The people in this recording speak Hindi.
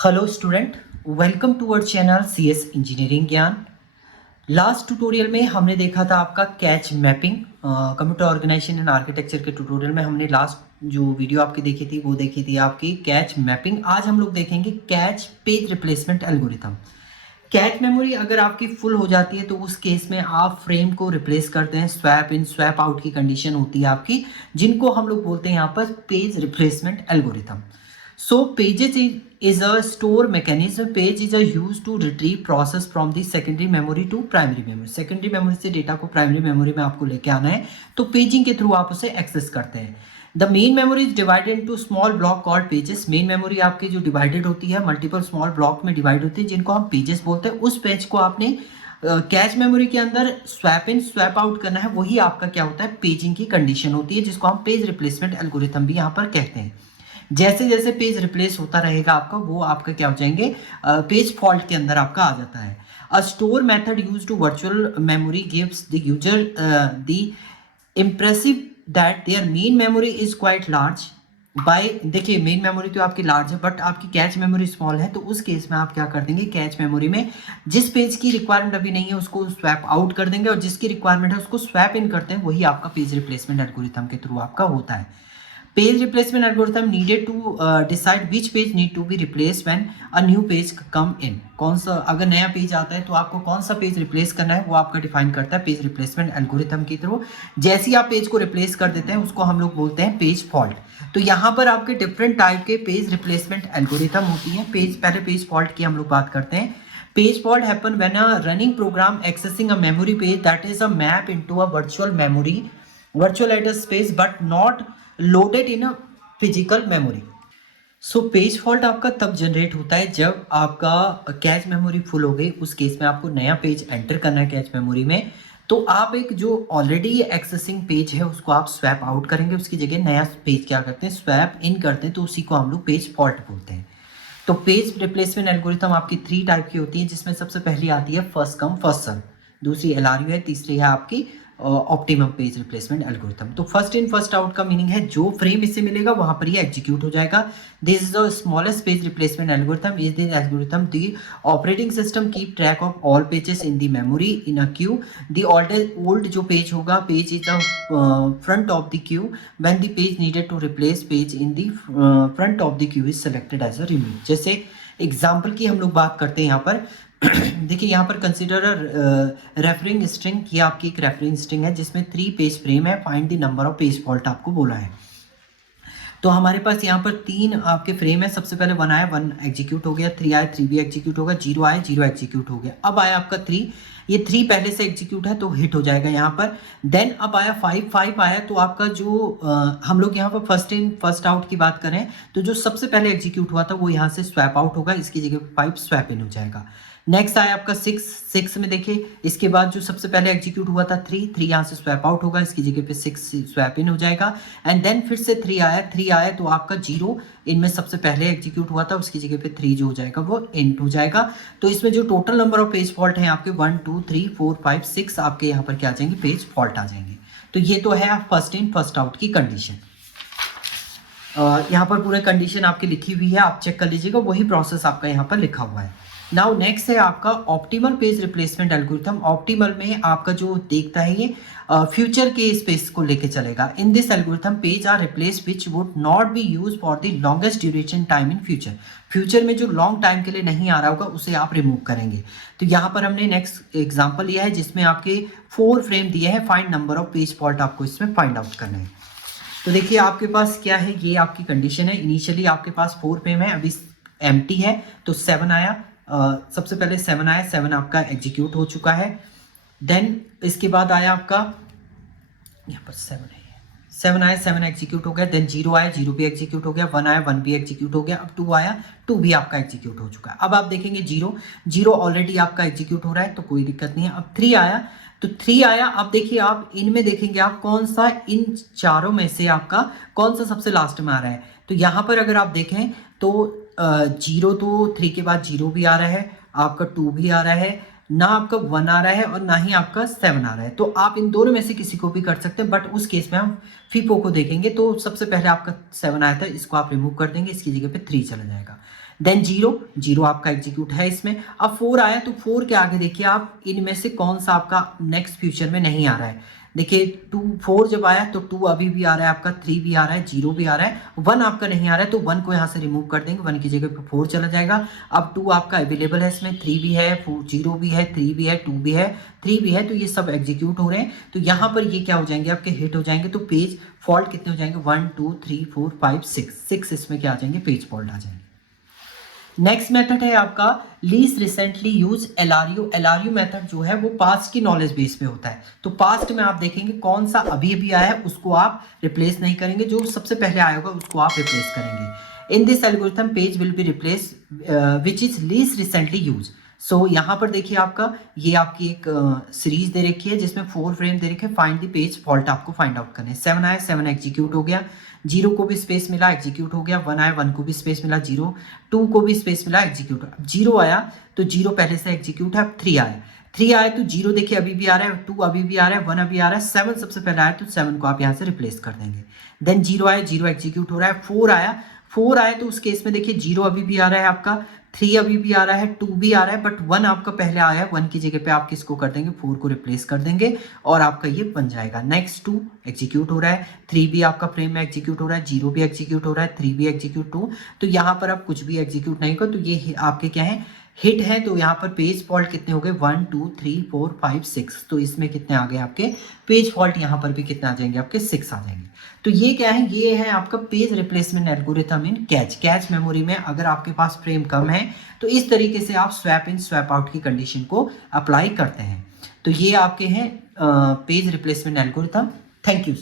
Hello student, welcome to our channel CS engineering Gyan. Last tutorial में हमने देखा था आपका cache mapping, computer organisation and architecture के ट्यूटोरियल में हमने लास्ट जो वीडियो आपकी देखी थी वो देखी थी आपकी कैच मैपिंग। आज हम लोग देखेंगे catch page replacement algorithm. Cache memory अगर आपकी फुल हो जाती है तो उस केस में आप फ्रेम को रिप्लेस करते हैं, स्वैप इन स्वैप आउट की कंडीशन होती है आपकी, जिनको हम लोग बोलते हैं यहाँ पर page replacement algorithm. So pages is a store mechanism. Page is a used to retrieve process from the secondary memory to primary memory. Secondary memory से डेटा को प्राइमरी मेमोरी में आपको लेके आना है, तो पेजिंग के थ्रू आप उसे एक्सेस करते हैं। The main memory is divided into small block called pages. Main memory आपकी जो डिवाइडेड होती है मल्टीपल स्मॉल ब्लॉक में डिवाइड होती है, जिनको हम पेजेस बोलते हैं। उस पेज को आपने कैच मेमोरी के अंदर स्वैप इन स्वैप आउट करना है, वही आपका क्या होता है, पेजिंग की कंडीशन होती है, जिसको हम पेज रिप्लेसमेंट एल्गोरिथम भी यहाँ पर कहते हैं। जैसे जैसे पेज रिप्लेस होता रहेगा आपका, वो आपका क्या हो जाएंगे, पेज फॉल्ट के अंदर आपका आ जाता है। A store method use to virtual memory gives the user the impressive that there main memory is quite large by. देखिए मेन मेमोरी तो आपकी लार्ज है बट आपकी कैच मेमोरी स्मॉल है, तो उस केस में आप क्या कर देंगे, कैच मेमोरी में जिस पेज की रिक्वायरमेंट अभी नहीं है उसको स्वैप आउट कर देंगे, और जिसकी रिक्वायरमेंट है उसको स्वैप इन करते हैं। वही आपका पेज रिप्लेसमेंट एल्गोरिथम के थ्रू आपका होता है। Page replacement algorithm needed to decide which page need to be replaced when a new page come in। कौन सा अगर नया पेज आता है तो आपको कौन सा पेज रिप्लेस करना है वो आपका डिफाइन करता है पेज रिप्लेसमेंट एल्गोरिथम के थ्रू। जैसे ही आप पेज को रिप्लेस कर देते हैं उसको हम लोग बोलते हैं पेज फॉल्ट। तो यहाँ पर आपके डिफरेंट टाइप के पेज रिप्लेसमेंट एल्गोरिथम होती है। पहले पेज फॉल्ट की हम लोग बात करते हैं। Page fault happen when a running program accessing a memory page that is a map into a virtual address space but not loaded in a physical memory. So page fault आपका तब जनरेट होता है जब आपका कैच मेमोरी फुल हो गई। उस केस में आपको नया पेज एंटर करना है कैच मेमोरी में, तो आप एक जो ऑलरेडी एक्सेसिंग पेज है उसको आप स्वैप आउट करेंगे, उसकी जगह नया पेज क्या करते हैं, स्वैप इन करते हैं, तो उसी को हम लोग पेज फॉल्ट बोलते हैं। तो पेज रिप्लेसमेंट एल्गोरिथम आपकी 3 टाइप की होती है, जिसमें सबसे पहली आती है फर्स्ट कम फर्स्ट सर्व, दूसरी एलआरयू है, तीसरी है आपकी ऑप्टिमम पेज रिप्लेसमेंट एल्गोरिथम। तो फर्स्ट इन फर्स्ट आउट का मीनिंग है जो फ्रेम इससे मिलेगा वहां पर ये एग्जीक्यूट हो जाएगा। This is the smallest page replacement algorithm. Is this algorithm the operating system keep track of all pages in the memory in a queue. The old जो पेज होगा, page is the front of the queue when the page needed to replace page in the front of the queue is selected as a remove. जैसे एग्जाम्पल की हम लोग बात करते हैं यहाँ पर देखिए यहाँ पर कंसिडर रेफरिंग स्ट्रिंग, ये आपकी एक रेफरिंग स्ट्रिंग है जिसमें 3 पेज फ्रेम है। Find the number of page fault आपको बोला है। तो हमारे पास यहाँ पर 3 आपके फ्रेम है। सबसे पहले 1 आया, 1 एग्जीक्यूट हो गया, 3 आया, 3 भी एग्जीक्यूट होगा, 0 आया, 0 एग्जीक्यूट हो गया। अब आया आपका 3, ये 3 पहले से एग्जीक्यूट है तो हिट हो जाएगा यहाँ पर। देन अब आया 5 आया, तो आपका जो हम लोग यहाँ पर फर्स्ट इन फर्स्ट आउट की बात करें तो जो सबसे पहले एग्जीक्यूट हुआ था वो यहाँ से स्वैप आउट होगा, इसकी जगह 5 स्वैप इन हो जाएगा। नेक्स्ट आया आपका 6 में देखिए, इसके बाद जो सबसे पहले एग्जीक्यूट हुआ था 3 यहाँ से स्वैप आउट होगा, इसकी जगह पे 6 स्वैप इन हो जाएगा। एंड देन फिर से 3 आया तो आपका 0 इनमें सबसे पहले एग्जीक्यूट हुआ था, उसकी जगह पे 3 जो हो जाएगा वो इन हो जाएगा। तो इसमें जो total number of page fault हैं आपके 1 2 3 4 5 6 आपके यहाँ पर क्या आ जाएंगे, पेज फॉल्ट आ जाएंगे। तो ये तो है फर्स्ट इन फर्स्ट आउट की कंडीशन। यहाँ पर पूरे कंडीशन आपकी लिखी हुई है, आप चेक कर लीजिएगा, वही प्रोसेस आपका यहाँ पर लिखा हुआ है। नाउ नेक्स्ट है आपका optimal page replacement algorithm. Optimal में आपका जो देखता है ये फ्यूचर के स्पेस को लेके चलेगा। In this algorithm page are replace which would not be use for the longest duration time in future. Future में जो लॉन्ग टाइम के लिए नहीं आ रहा होगा उसे आप रिमूव करेंगे। तो यहाँ पर हमने नेक्स्ट एग्जाम्पल लिया है जिसमें आपके 4 फ्रेम दिए हैं। Find number of page fault आपको इसमें फाइंड आउट करना है। तो देखिए आपके पास क्या है, ये आपकी कंडीशन है। इनिशियली आपके पास 4 फ्रेम है, अभी एम्प्टी है तो 7 आया। सबसे पहले 7 आया, 7 आपका एग्जीक्यूट हो चुका है। देन इसके बाद आया आपका यहाँ पर 7 है, 7 आया, 7 एग्जीक्यूट हो गया। देन 0 आया, 0 भी एग्जीक्यूट हो गया। 1 आया, 1 भी एग्जीक्यूट हो गया। अब 2 आया, 2 भी आपका एग्जीक्यूट हो चुका है। अब आप देखेंगे 0 ऑलरेडी आपका एग्जीक्यूट हो रहा है तो कोई दिक्कत नहीं है। अब 3 आया, तो 3 आया। अब देखिए आप इनमें देखेंगे आप कौन सा इन चारों में से आपका कौन सा सबसे लास्ट में आ रहा है। तो यहाँ पर अगर आप देखें तो 0 तो 3 के बाद 0 भी आ रहा है, आपका 2 भी आ रहा है, ना आपका 1 आ रहा है और ना ही आपका 7 आ रहा है। तो आप इन दोनों में से किसी को भी कर सकते हैं, बट उस केस में हम फीपो को देखेंगे। तो सबसे पहले आपका 7 आया था, इसको आप रिमूव कर देंगे, इसकी जगह पे 3 चला जाएगा। देन जीरो, जीरो आपका एग्जीक्यूट है इसमें। अब 4 आया तो 4 के आगे देखिए आप इनमें से कौन सा आपका नेक्स्ट फ्यूचर में नहीं आ रहा है। देखिए 4 जब आया तो 2 अभी भी आ रहा है आपका, 3 भी आ रहा है, 0 भी आ रहा है, 1 आपका नहीं आ रहा है तो 1 को यहाँ से रिमूव कर देंगे, 1 की जगह पे 4 चला जाएगा। अब 2 आपका अवेलेबल है इसमें, 3 भी है, 0 भी है, 3 भी है, 2 भी है, 3 भी है, तो ये सब एग्जीक्यूट हो रहे हैं। तो यहाँ पर ये क्या हो जाएंगे आपके, हिट हो जाएंगे। तो पेज फॉल्ट कितने हो जाएंगे, 1 2 3 4 5 6 इसमें क्या आ जाएंगे, पेज फॉल्ट आ जाएंगे। नेक्स्ट मेथड है आपका least recently use LRU. LRU method जो है वो पास्ट की नॉलेज बेस पे होता है। तो पास्ट में आप देखेंगे कौन सा अभी अभी आया है उसको आप रिप्लेस नहीं करेंगे, जो सबसे पहले आया होगा उसको आप रिप्लेस करेंगे। In this algorithm page will be replace which is least recently use. So यहाँ पर देखिए आपका ये आपकी एक सीरीज दे रखी है जिसमें 4 फ्रेम दे रखे हैं। फाइंड द पेज फॉल्ट आपको फाइंड आउट करने। 7 आया, 7 एग्जीक्यूट हो गया, 0 को भी स्पेस मिला, एग्जीक्यूट हो गया। 1 आया, 1 को भी स्पेस मिला, 0, 2 को भी स्पेस मिला, एग्जीक्यूट। 0 आया तो 0 पहले से एग्जीक्यूट है। अब 3 आया, 3 आया तो 0 देखिए अभी भी आ रहा है, 2 अभी भी आ रहा है, 1 अभी आ रहा है, 7 सबसे पहले आया तो 7 को आप यहाँ से रिप्लेस कर देंगे। देन 0 आया, 0 एग्जीक्यूट हो रहा है। 4 आया, 4 आया तो उस केस में देखिए 0 अभी भी आ रहा है आपका, 3 अभी भी आ रहा है, 2 भी आ रहा है, बट 1 आपका पहले आया है, 1 की जगह पे आप किसको कर देंगे, 4 को रिप्लेस कर देंगे और आपका ये बन जाएगा। नेक्स्ट 2 एग्जीक्यूट हो रहा है, 3 भी आपका फ्रेम में एग्जीक्यूट हो रहा है, 0 भी एग्जीक्यूट हो रहा है, 3 भी एग्जीक्यूट 2। तो यहाँ पर आप कुछ भी एग्जीक्यूट नहीं करो तो ये आपके क्या है, हिट है। तो यहाँ पर पेज फॉल्ट कितने हो गए, 1 2 3 4 5 6। तो इसमें कितने आ गए आपके पेज फॉल्ट, यहाँ पर भी कितने आ जाएंगे आपके, 6 आ जाएंगे। तो ये क्या है, ये है आपका पेज रिप्लेसमेंट एल्गोरिथम इन कैच। कैच मेमोरी में अगर आपके पास फ्रेम कम है तो इस तरीके से आप स्वैप इन स्वैप आउट की कंडीशन को अप्लाई करते हैं। तो ये आपके हैं page replacement algorithm. Thank you.